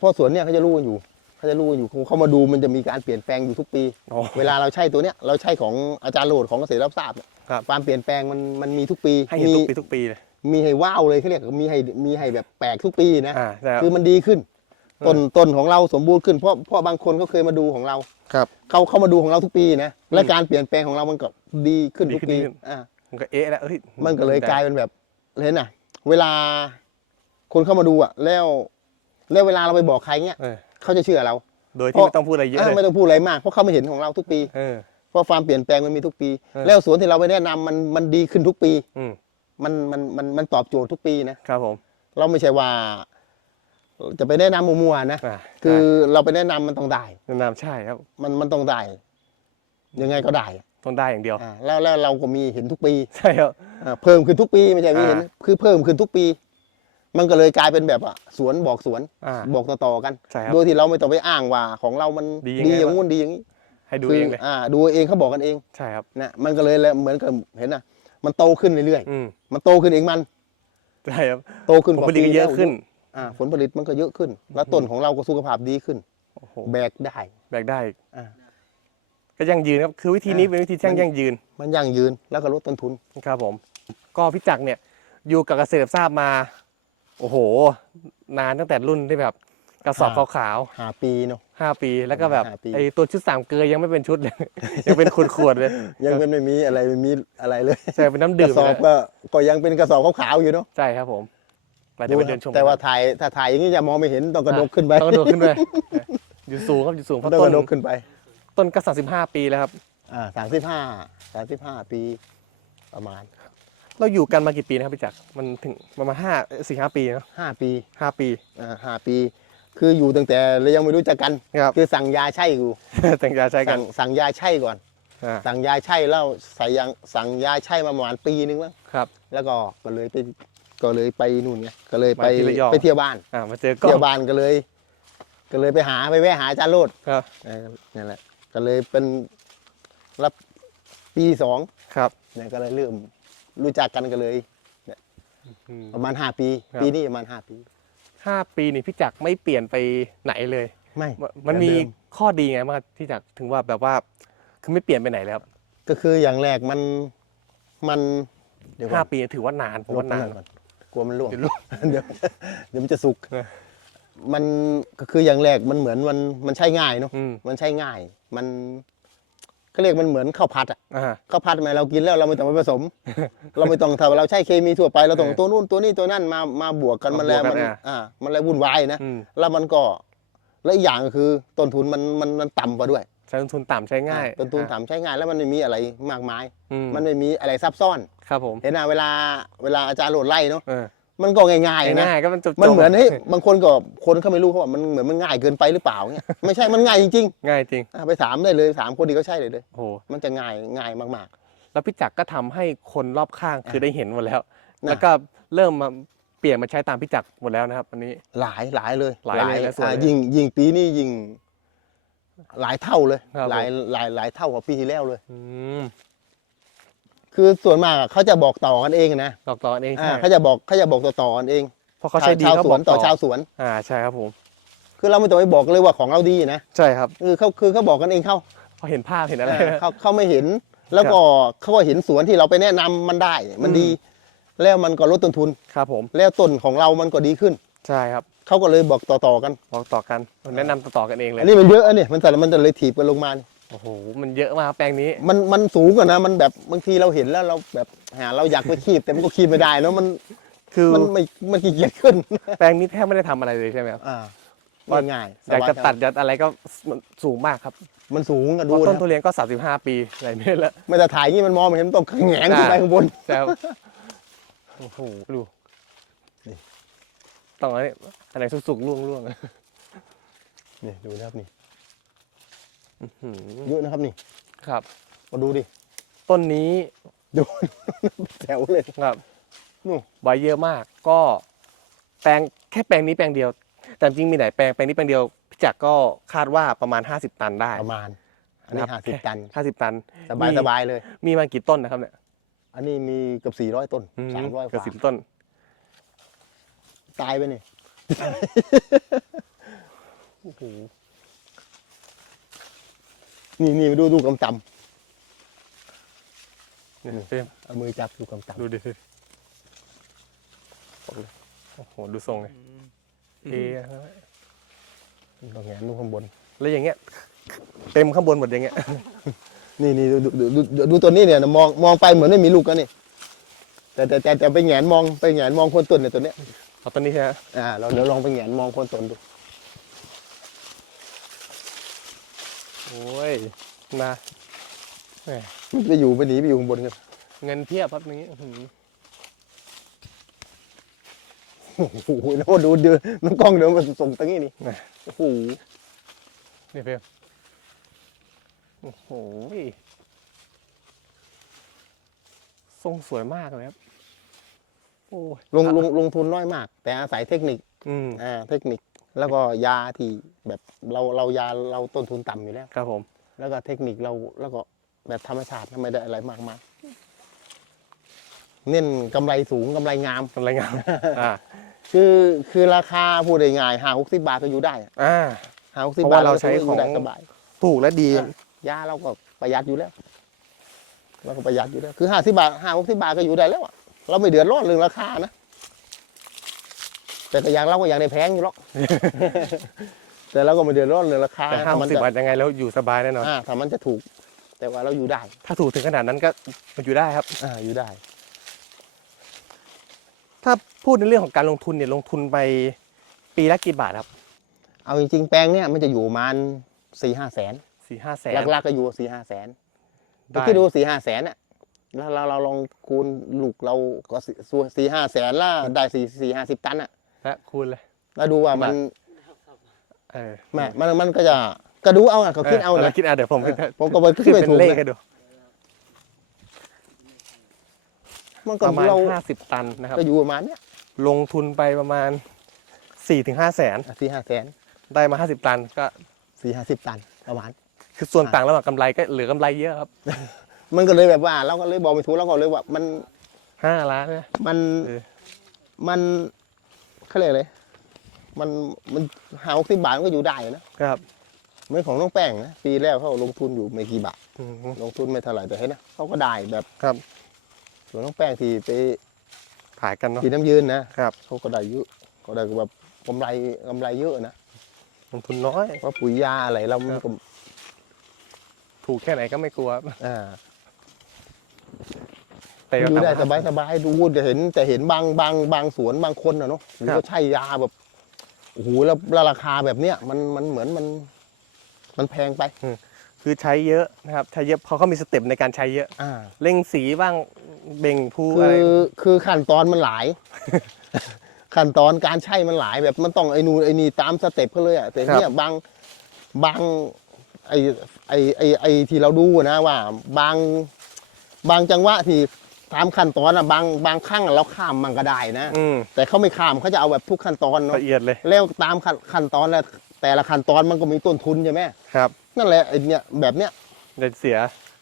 เพราะสวนเนี่ยเขาจะรู้กันอยู่เขาจะรู้กันอยู่เขาเขามาดูมันจะมีการเปลี่ยนแปลงอยู่ทุกปีโอ้เวลาเราใช้ตัวเนี้ยเราใช้ของอาจารย์โหลดของเกษตรรับทราบเนี่ยครับ ความเปลี่ยนแปลงมันมันมีทุกปีให้เห็นมีทุกปีทุกปีเลยมีให้ว้าวเลยเขาเรียกมีให้มีให้แบบแปลกทุกปีนะ อ่าใช่ครับคือมันดีขึ้นต้นต้นของเราสมบูรณ์ขึ้นเพราะเพราะบางคนเขาเคยมาดูของเรา ครับ เขาเขามาดูของเราทุกปีนะและการเปลี่ยนแปลงของเรามันก็ดีขึ้นดีทุกขึ้นปีดีขึ้น อ่ามันก็เอ๊ะแล้วเอ้ยมันก็เลยกลายเป็นแบบเห็นน่ะเวลาคนเข้ามาดูอะ แล้ว แล้วเวลาเราไปบอกใครเงี้ยเออ เขาจะเชื่อเราโดยเพที่ราะไม่ต้องพูดอะไรเยอะอ่าเลยไม่ต้องพูดอะไรมากเพราะเขาไม่เห็นของเราทุกปี เออ เพราะความเปลี่ยนแปลงมันมีทุกปี เออ แล้วสวนที่เราไปแนะนำมันมันดีขึ้นทุกปี อืมมันมันมันมันตอบโจทย์ทุกปีนะครับผมเราไม่ใช่ว่า จะไปแนะนำมัวๆนะอ่าคือเราไปแนะนำมันต้องได้แนะนำใช่ครับมันมันต้องได้ ยังไงก็ได้ต้องได้อย่างเดียว อ่าแล้วแล้วเราก็มีเห็นทุกปีใช่ครับ อ่าเพิ่มขึ้นทุกปีไม่ใช่มีเห็นอ่า คือเพิ่มขึ้นทุกปี มันก็เลยกลายเป็นแบบว่าสวนบอกสวนอ่า บอกต่อๆกัน ใช่ครับ โดยที่เราไม่ต้องไปอ้างว่าของเรามันดียังไงดีอย่างวะ งู้นดีอย่างนี้ให้ดูคืเองเลย อ่าดูเองเขาบอกกันเองใช่ครับ นะมันก็เลยแล้วเหมือนกับเห็นนะมันโตขึ้นเรื่อยอืมๆมันโตขึ้นเองมัน ใช่ครับโตขึ้นผลผลิตก็เยอะขึ้น อ่าผลผลิตมันก็เยอะขึ้น แล้วต้นของเราก็สุขภาพดีขึ้น โอ้โห แบกได้ แบกได้อ่าก็ยั่งยืนครับ คือวิธีนี้อ่าเป็นวิธีที่ยั่งยืนมันยั่งยืนแล้วก็ลดต้นทุน ครับผม ก็พี่จักรเนี่ยอยู่กับเกษตรทราบมา โอ้โห นานตั้งแต่รุ่นที่แบบกระสอบอ่าขาวหาปีเนาะ ๆห้าปีแล้วก็แบบห้าปี ไอตัวชุดสามเกลือยังไม่เป็นชุดเลย ยังเป็นขวดๆเลยยังเป็นไม่มีอะไรไม่มีอะไรเลยใช่เป็นน้ำกดื่ระมสอบเลยก็ก็ยังเป็นกระสอบขาวๆอยู่เนาะใช่ครับผมไปเดี๋ยวไปเดินชมแต่ว่าถ่ายถ้าถ่ายอย่างนี้จะมองไม่เห็นต้องกระดกขึ้นไปต้องกระโดดขึ้นไปอยู่สูงครับอยู่สูงเพราะต้องต้กนระดกขึ้นไป ต้นก็สามสิบห้าปีแล้วครับ อ่าสามสิบห้าสามสิบห้าปีประมาณ เราอยู่กันมากี่ปีนะครับพี่จักรมันถึงประมาณห้าสี่ห้าปีเนาะห้าปีห้าปี อ่าห้าปี คืออยู่ตั้งแต่เรายังไม่รู้จักกัน ครับ คือสั่งยาใช่กูแต่งยาใช้กัสั่นงสั่งยาใช่ก่อน อ่าสั่งยาใช่แล้วใส่ยังสั่งยาใช่มาประมาณปีนึงมั้งครับ แล้วก็ก็เลยไปก็เลยไปนู่นไงก็เลยไปมาที่ระยอง ไปเที่ยวบ้าน อ่ามาเจอก็เที่ยวบ้านก็เลย ก็เลยไปหาไปแวะหาอาจารย์โรดครับเออนั่นแหละ ก็เลยเป็นรับปีสองครับเนี่ยก็เลยเริ่ม รู้จักกันก็เลยอืมประมาณห้าปี ครับ ปีนี้ประมาณห้าปี ห้าปีนี่พี่จักรไม่เปลี่ยนไปไหนเลย ไม่มันมันมีเหอเดิข้อดีไงบ้างครับที่จักรถึงว่าแบบว่าคือไม่เปลี่ยนไปไหนเลยครับก็คืออย่างแรกมันมันเดี๋ยวก่อนห้าปีถือว่านานผมลบว่านั่นานนก่อนกลัวมันร่วงเดี๋ยวร่วง เดี๋ยวเดี๋ยวมันจะสุกเออมันก็คืออย่างแรกมันเหมือนมันมันใช้ง่ายเนาะอืมมันใช้ง่าย มัน ก็เรียกมันเหมือนข้าวผัดอะอ่า ข้าวผัดทำไมเรากินแล้วเราไม่ต้องไปผสม เราไม่ต้องถ้าเราใช้เคมีทั่วไปเราต้องเออตัวนู่นตัวนี้ตัวนั่นมามาบวกกันมามันแล้วบวกกัมันนอะ อ่ามันเลยวุ่นวายนะอืมแล้วมันก็และอีกอย่างก็คือต้นทุนมันมันมันต่ำกว่าด้วยใช้ต้นทุนต่ำใช้ง่ายอ่ต้นทุนอะต่ำใช้ง่ายแล้วมันไม่มีอะไรมากมาย อืมมันไม่มีอะไรซับซ้อน ครับผมเห็นนะเวลาเวลาอาจารย์โหลดไล่เนาะเออ มันก็ง่ายๆนะง่ายๆก็มันจบมันเหมือนจบเฮ้ยบางคนก็คนเขาไม่รู้เขาบอกมันเหมือนมันง่ายเกินไปหรือเปล่าเนี่ยไม่ใช่มันง่ายจริงง่ายจริงๆอะไปถามได้เลยถามคนดีก็ใช่เลยเลยโอ้โหมันจะง่ายง่ายมาก แล้วพี่จักรก็ทำให้คนรอบข้างคือได้เห็นหมดแล้ว นะ แล้วก็เริ่มมาเปลี่ยนมาใช้ตามพี่จักรหมดแล้วนะครับอันนี้ ๆ หลายหลายเลยหลายเลยนะส่วนอะเลยยิงยิงปีนี้ยิง หลายเท่าเลย ครับหลายหลายหลายเท่ากว่าปีที่แล้วเลย อืม คือส่วนมากอะเขาจะบอกต่อกันเองนะตอกต่อกันเองอ่าใช่เขาจะบอกเขาจะบอกต่อต่อกันเองเพราะเขาใช้ดีชาวเขาสบวอนกต่ต่ออชาวสวน อ่าใช่ครับผมคือเราไม่ต้องไปบอกเลยว่าของเราดีนะใช่ครับคือเขาคือเขาบอกกันเองเขาพอเห็นภาพเห็นอะไร เออเขาเขาไม่เห็น แล้วก็เขาก็เห็นสวนที่เราไปแนะนำมันได้มันอืม ดี แล้วมันก็ลดต้นทุน ครับผมแล้วต้นของเรามันก็ดีขึ้น ใช่ครับเขาก็เลยบอกต่อๆกัน บอกต่อกันแนะนำต่อๆกันเองเลยอันนี้มันเยอะอันนี้มันแต่มันจะเลยถีบกันลงมานี่ โอ้โห มันเยอะมากแปลงนี้ มันมันสูงกว่านะ มันแบบบางทีเราเห็นแล้วเราแบบหาเราอยากไปคีบแต่มันก็คีบไม่ได้เนอะมันคือมันไม่มันขี้เกียจขึ้น แปลงนี้แทบไม่ได้ทำอะไรเลยใช่ไหมครับ อ่าว่า ง่ายๆสอยากบจะตัดยัดอะไรก็มันสูงมากครับมันสูงกันเพดูราะต้นนะทุเรียนก็ 35 ปีหลายเมตรแล้ว ไม่แต่ถ่ายอย่างนี้มันมองไม่เห็นต้องแหงนขึ้นไปได้ข้างบนใช่ครับโอ้โห ดู นี่ ต้องอันนี้อันไหนสุกๆล่วงล่วงนี่ดูนะครับนี่หืม เยอะนะครับนี่ครับ มาดูดิต้นนี้ดูแถวเลยครับนู่นใบเยอะมาก ก็แปลงแค่แปลงนี้แปลงเดียว แต่จริงมีหลายแปลงแปลงนี้แปลงเดียวพี่จักรก็คาดว่าประมาณ 50 ตันได้ประมาณอันนี้ครัห้าบสิบตัน50ตันสบายมีสบายเลย มีมากี่ต้นนะครับเนี่ยอันนี้มีเกือบสี่ร้อยต้นอืสามร้อยกเกือบว่าสิบต้น ตายไปนี่ นี่นี่ดูดูกำตเนี่ยเฟรมำเอามือจับดูกำตดูดิสิบอกเลยโอ้โหดูทรงเลยเอะำต้องแงนดูข้างบน แล้วอย่างเงี้ย เต็มข้างบนหมดอย่างเงี้ย นี่นี่ดูดูดูดูดูตัวนี้เนี่ยมองมองไปเหมือนไม่มีลูกกันนี่แต่แต่แต่แต่ไปแหงนมองไปแหงนมองคนต้นเนี่ยตัวเนี้ยเอาตัวนี้ใช่ไหมอ่าเราเดี๋ยวลองไปแหงนมองคนต้นดู โอ้ยนะแหมมันไปอยู่ไปหนีไปอยู่ข้างบนกันเงินเพียบครับอย่างงี้อื้อหือโอ้โหแล้วดูเดือน้ำกล้องเดินมาส่งตรงนี้นี่โอ้โหเนี่ยเฟรมโอ้โหทรงสวยมากเลยครับโอ้ยลงลงลงทุนน้อยมาก แต่อาศัยเทคนิคอืม อ่าเทคนิค แล้วก็ยาที่แบบเราเรายาเราต้นทุนต่ำอยู่แล้ว ครับผม แล้วก็เทคนิคเราแล้วก็แบบธรรมชาติไม่ได้อะไรมากมายเน้นกำไรสูงกำไรงามกำลังงามอ่าคือคือราคาพูดได้ง่ายห้าหกสิบบาทก็อยู่ได้อ่าห้าหกสิบเพราะบาว่าทเราใช้ก็ยู่ได้ของสบายถูกและดีอะยาเราก็ประหยัดอยู่แล้วเราก็ประหยัดอยู่แล้วคือห้าสิบาทห้าหกสิบาทก็อยู่ได้แล้วอะเราไม่เดือดร้อนเรื่องราคานะ แต่ก็อยากเราก็อยากได้แพงอยู่หรอก แต่เราก็ไม่เดือดร้อนเรื่องราคาแต่ห้าถ้ามันสิบจะบาทยังไงแล้วอยู่สบายแน่นอน อ่าถ้ามันจะถูก แต่ว่าเราอยู่ได้ถ้าถูกถึงขนาดนั้นก็มันอยู่ได้ครับ อ่าอยู่ได้ ถ้าพูดในเรื่องของการลงทุนเนี่ยลงทุนไปปีละกี่บาทครับเอาจริงๆแปลงเนี่ยมันจะอยู่ประมาณสี่ห้าแสนสี่ห้าแสน หลักๆก็อยู่สี่ห้าแสนได้ คิดดูสี่ห้าแสนอะแล้วเราเราลองคูณลูกเราก็สี่ห้าแสนแล้วได้สี่สี่ห้าสิบตันอะ และคูณเลย แล้วดูว่ามันเออแม่มันมันก็จะก็ดูเอาอะเขาคิดเอานะนะคิดเอาเดี๋ยวผมเออผมก็ไปคิดขึ้นไม่เป็นถูกเลขนะให้ดูมันปก็ระมาณเราห้าสิบตันนะครับก็อยู่ประมาณเนี้ยลงทุนไปประมาณสี่ถึงห้าแสนสี่ห้าแสนได้มาห้าสิบตันก็สี่ห้าสิบตันประมาณคือส่วนอ่าต่างระหว่างกำไรก็เหลือกำไรเยอะครับ มันก็เลยแบบว่าเราก็เลยบอกไม่ถูกเราก็เลยว่ามันห้าล้านนะมันเออมัน เขาเรียกอะไรมันมันหาหกสิบบาทมันก็อยู่ได้นะครับเหมือนของน้องแป้งนะปีแรกเขาลงทุนอยู่ไม่กี่บาทอืมลงทุนไม่เท่าไหร่แต่เห็นนะเขาก็ได้แบบครับส่วนน้องแป้งที่ไปขายกันเนาะกินน้ำยืนนะครับ เขาก็ได้เยอะก็ได้แบบกำไรกำไรเยอะนะลงทุนน้อยเพราะปุ๋ยยาอะไรเรามันก็ถูกแค่ไหนก็ไม่กลัว อ่า แต่อยู่ได้สต่ำบายสบายดูแต่เห็นแต่เห็นบางบางบางสวนบางคนนะเนาะหรือครับก็ใช่ยาแบบโอ้โหแล้วแล้วราคาแบบเนี้ยมันมันเหมือนมัน มันแพงไป คือใช้เยอะนะครับใช้เยอะเพราะเขามีสเต็ปในการใช้เยอะ อ่า เร่งสีบ้างเบ่งภูคือะไร อคือขั้นตอนมันหลาย ขั้นตอนการใช้มันหลายแบบมันต้องไอ้นูนไอ้นี่ตามสเต็ปเขาเลยอะแต่เนี่ยบางบางไอ้ไอ้ไอ้ไอ้ที่เราดูนะว่า บางบางจังหวะที่ ตามขั้นตอนอะบางบางครั้งอะเราข้ามมันก็ได้นะ อืม แต่เขาไม่ข้ามเขาจะเอาแบบทุกขั้นตอนเนาะละเอียดเลยแล้วตามขั้นขั้นตอนแล้วแต่ละขั้นตอนมันก็มีต้นทุนใช่ไหมครับนั่นแหละไอ้เนี่ยแบบเนี้ยเดี๋ยวเสีย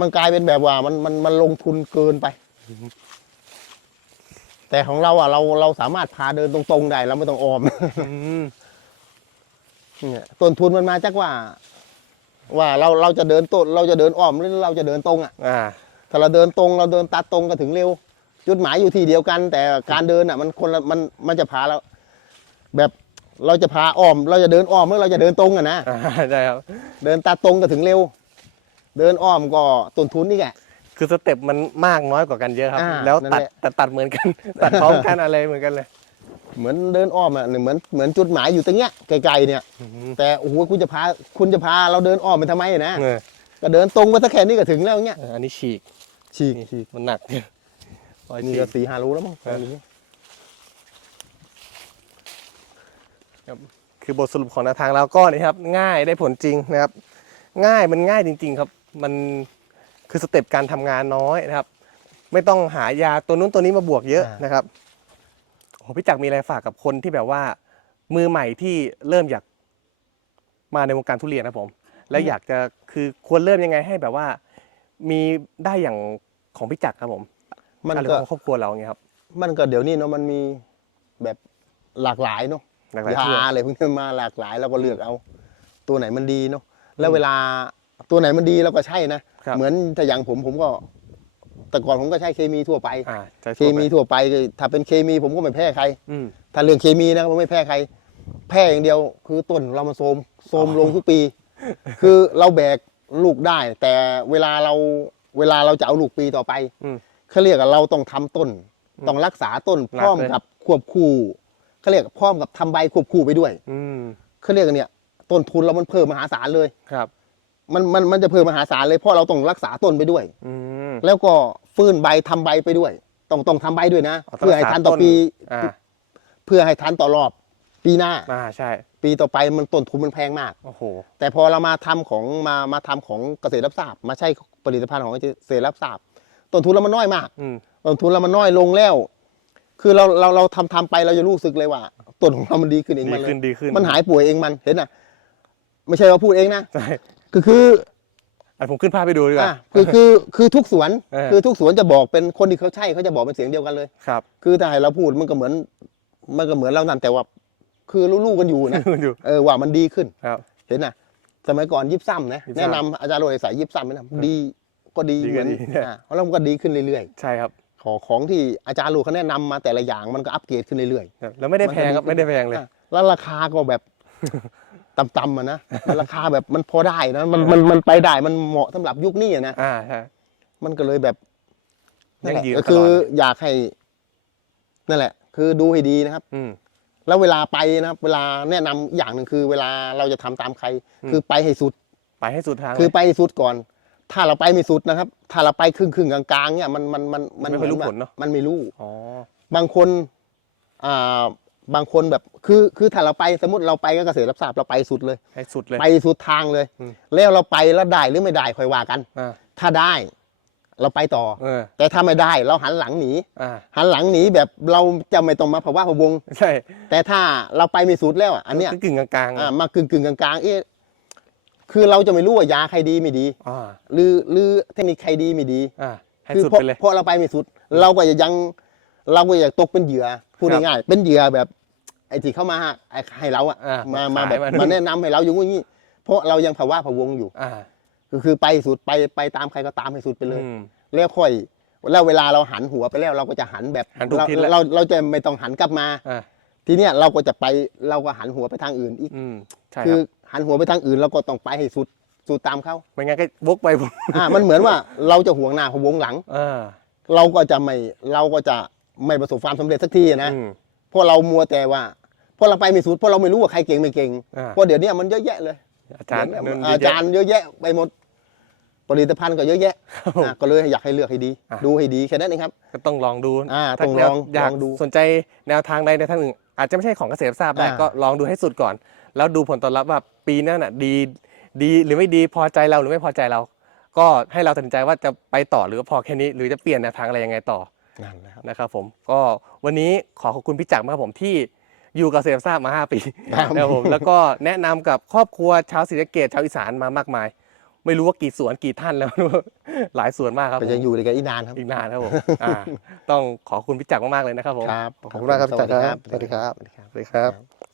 มันกลายเป็นแบบว่ามันมันมันลงทุนเกินไป แต่ของเราอะเราเราสามารถพาเดินตรงๆได้เราไม่ต้องออม อืม เนี่ยต้นทุนมันมาจากว่า ว่าเราเราจะเดินต้นเราจะเดินอ้อมหรือเราจะเดินตรงอะ อ่า ถ้าเราเดินตรงเราเดินตัดตรงก็ถึงเร็ว จุดหมายอยู่ที่เดียวกัน แต่การเดินอะมันคนละมันมันจะพาเราแบบเราจะพาอ้อม เราจะเดินอ้อมหรือเราจะเดินตรงอะนะอ่าใช่ครับ เดินตัดตรงก็ถึงเร็ว เดินอ้อมก็ต้นทุนนี่แหละ คือสเต็ปมันมากน้อยกว่ากันเยอะครับ อ่าแล้วตัดนั่นแหละ แต่ตัดเหมือนกัน ตัดพร้อมกันอะไรเหมือนกันเลยเหมือนเดินอ้อมอะเหมือนเหมือนจุดหมายอยู่ตรงเนี้ยไกลๆเนี่ย อืมแต่โอ้โหคุณจะพาคุณจะพาเราเดินอ้อมไปทำไมนะเออก็เดินตรงไปสักแค่นี้ก็ถึงแล้วเนี่ยเอออันนี้ฉีก ฉีกนี่ฉีกมันหนักร้อยนี่ฉีก็กสี่ห้ารูแล้วมั้งเออคือบทสรุปของแนวทางเราก็นี่ครับ ง่ายได้ผลจริงนะครับ ง่ายมันง่ายจริง ๆ ครับ มันคือสเต็ปการทำงานน้อยนะครับ ไม่ต้องหายาตัวนู้นตัวนี้มาบวกเยอะนะครับโอ้โหพี่จักรมีอะไรฝากกับคนที่แบบว่า มือใหม่ที่เริ่มอยากมาในวงการทุเรียนนะผม และอยากจะคือควรเริ่มยังไงให้แบบว่า มีได้อย่างของพี่จักรครับผมมันอะไรก็ของครอบครัวเราเนี่ยครับมันก็เดี๋ยวนี้เนาะมันมีแบบหลากหลายเนาะหลากหลายยาที่อะไรพวกนี้มาหลากหลายเราก็เลือกเอา ตัวไหนมันดีเนาะแล้วเวลาตัวไหนมันดีเราก็ใช่นะครับเหมือนถ้าอย่างผมผมก็แต่ก่อนผมก็ใช้เคมีทั่วไปอ่าใช้เคมีทั่วไปคือถ้าเป็นเคมีผมก็ไม่แพ้ใครอืมถ้าเรื่องเคมีนะผมไม่แพ้ใคร แพ้อย่างเดียว คือต้นเรามันโทรมโทรมลงทุกปี คือเราแบก ลูกได้ แต่เวลาเราเวลาเราจะเอาลูกปีต่อไปอืม เขาเรียกว่าเราต้องทำต้น ต้องรักษาต้นหนัพกร้อมเลย กับควบคู่เขาเรียกพร้อมกับทำใบควบคู่ไปด้วยอืมเขาเรียกกันเนี่ยต้นทุนเรามันเพิ่มมหาศาลเลย ครับ มันมันมันจะเพิ่มมหาศาลเลยเพราะเราต้องรักษาต้นไปด้วย อืมแล้วก็ฟื้นใบทำใบไปด้วย ต้องต้องทำใบด้วยนะอ๋อต้องเพื่อให้ทันต่อรักษาต้นปีอ่าเพื่อให้ทันต่อรอบ ปีหน้า อ่าใช่ปีต่อไปมันต้นทุนมันแพงมาก โอ้โหแต่พอเรามาทำของมามาทำของเกษตรรับทราบมาใช้ผลิตภัณฑ์ของเกษตรรับทราบต้นทุนเรามันน้อยมาก อืมต้นทุนเรามันน้อยลงแล้ว คือเราเราเราทำทำไปเราจะรู้สึกเลยว่าต้นของเรามันดีขึ้นเองดีมันเลขึ้ยนดีขึ้นมันหายป่วยเองมันเห็นนะไม่ใช่ว่าพูดเองนะใช่คือคืออะผมขึ้นภาพไปดูดีกว่า อะคือคือคือทุกสวน เออ คือทุกสวนจะบอกเป็นคนที่เขาใช่เขาจะบอกเป็นเสียงเดียวกันเลย ครับ คือถ้าให้เราพูดมันก็เหมือน มันก็เหมือนเรานั่นแต่ว่า คือรู้ๆกันอยู่นะ อยู่ เออว่ามันดีขึ้น ครับ เห็นนะสมัยก่อนยิบซ้ำนะ ยิบซ้ำแนะนำอาจารย์โรยสายยิบซ้ำแนะนำดีก็ดีดีเหก็มือนดีเนี่ย อ่าเพราะเราก็ดีขึ้นเรื่อยใช่ครับๆ ขอของที่อาจารย์โรยเขาแนะนำมาแต่ละอย่างมันก็อัปเกรดขึ้นเรื่อยครับ แล้วไม่ได้แพงครับมันก็ดีไม่ได้แพงเลย อะแล้วราคาก็แบบ ต่ำๆอะนะราคาแบบมันพอได้นะมันมันมันไปได้มันเหมาะสำหรับยุคนี้อะนะ อ่าใช่ มันก็เลยแบบนั่นแหละยั่งยืนก็คือตลอด อยากให้ นั่นแหละ คือดูให้ดีนะครับ อืม แล้วเวลาไปนะครับ เวลาแนะนำอย่างหนึ่งคือเวลาเราจะทำตามใครอืมคือไปให้สุด ไปให้สุดทางคือเลยไปให้สุดก่อน ถ้าเราไปไม่สุดนะครับ ถ้าเราไปครึ่งครึ่งๆกลางๆเนี่ยมันมันมันมันไม่ค่อยรู้หผนลเนอะมันไม่รู้อ๋อบางคนอ่าบางคนแบบคือคือถ้าเราไปสมมติเราไปก็เกษตรรับทราบเราไปสุดเลยให้สุดเลย ไปสุดทางเลยอืมแล้วเราไปแล้วได้หรือไม่ได้ค่อยว่ากันอ่าถ้าได้ เราไปต่อ เออ แต่ถ้าไม่ได้เราหันหลังหนี อ่า หันหลังหนีแบบเราจะไม่ต้องมาภาวะพะวง ใช่แต่ถ้าเราไปไม่สุดแล้วอะอันเนี้ยกึ่งๆกลางๆอ่าอะมากึ่งกึ่งๆกลางๆเอ๊ะคือเราจะไม่รู้ว่ายาใครดีไม่ดี อ่าหรือหรือเทคนิคใครดีไม่ดี อ่าให้คืสุดเพราะไปเลย เพราะเราไปไม่สุด เราก็จะยัง เราก็อยากตกเป็นเหยื่อพูดครับง่ายๆเป็นเหยื่อแบบ ไอ้ที่เข้ามาไอ้ให้เราอะอ่ามามามาขายแบบมา มาแนะนำให้เราอยู่อย่างนี้ เพราะเรายังภาวะพะวงอยู่ อ่า ก็คือไปสุดไปไปตามใครก็ตามให้สุดไปเลย อืม แล้วค่อยแล้วเวลาเราหันหัวไปแล้วเราก็จะหันแบบหันถูกเราทิศแล้ว เราเราจะไม่ต้องหันกลับมา อ่าทีเนี้ยเราก็จะไปเราก็หันหัวไปทางอื่นอีก อืมใช่คืคอรับหันหัวไปทางอื่นเราก็ต้องไปให้สุดสุดตามเขาไม่งั้นก็วกไปผมอ่า มันเหมือนว่าเราจะห่วงหน้าพะวงหลัง อ่าเราก็จะไม่เราก็จะไม่ประสบความสำเร็จสักทีนะอืม เพราะเรามัวแต่ว่าเพราะเราไปไม่สุดเพราะเราไม่รู้ว่าใครเก่งไม่เก่งอ่า เพราะเดี๋ยวเนี้มันเยอะแยะเลยอาจารย์เดี๋ยวนั่นเนี้อาจารย์เยอะแยะไปหมด ผลิตภัณฑ์ก็เยอะแยะอะก็เลยอยากให้เลือกให้ดี อะ ดูให้ดีแค่นั้นเองครับ ก็ต้องลองดูอ่าถ้าต้องแนลวองอยากลองดู สนใจแนวทางใดในทางหนึ่ง อาจจะไม่ใช่ของเกษตรทราบได้อ่า ก็ลองดูให้สุดก่อน แล้วดูผลตอบรับว่าปีนั้นน่ะดีดีหรือไม่ดีพอใจเราหรือไม่พอใจเรา ก็ให้เราตัดสินใจว่าจะไปต่อหรือพอแค่นี้ หรือจะเปลี่ยนแนวทางอะไรยังไงต่อ นั่นแหละครับ นะครับผมก็วันนี้ขอขอบคุณพี่จักรมากครับผมที่อยู่กับเกษตรทราบมา 5 ปีครับ นะครับผมแล้วก็แนะนำกับครอบครัวชาวศรีสะเกดชาวอีสานมามากมาย ไม่รู้ว่ากี่สวนกี่ท่านแล้ว หลายสวนมากครับก็ผมจะอยู่ด้วยกันอีกนานครับอีกนานครับผมอ่าต้องขอบคุณพี่จักรมากๆเลยนะครับผมครับขอบคุณมากครับพี่จักรครับสวัสดีครับสวัสดีครับสวัสดีครับ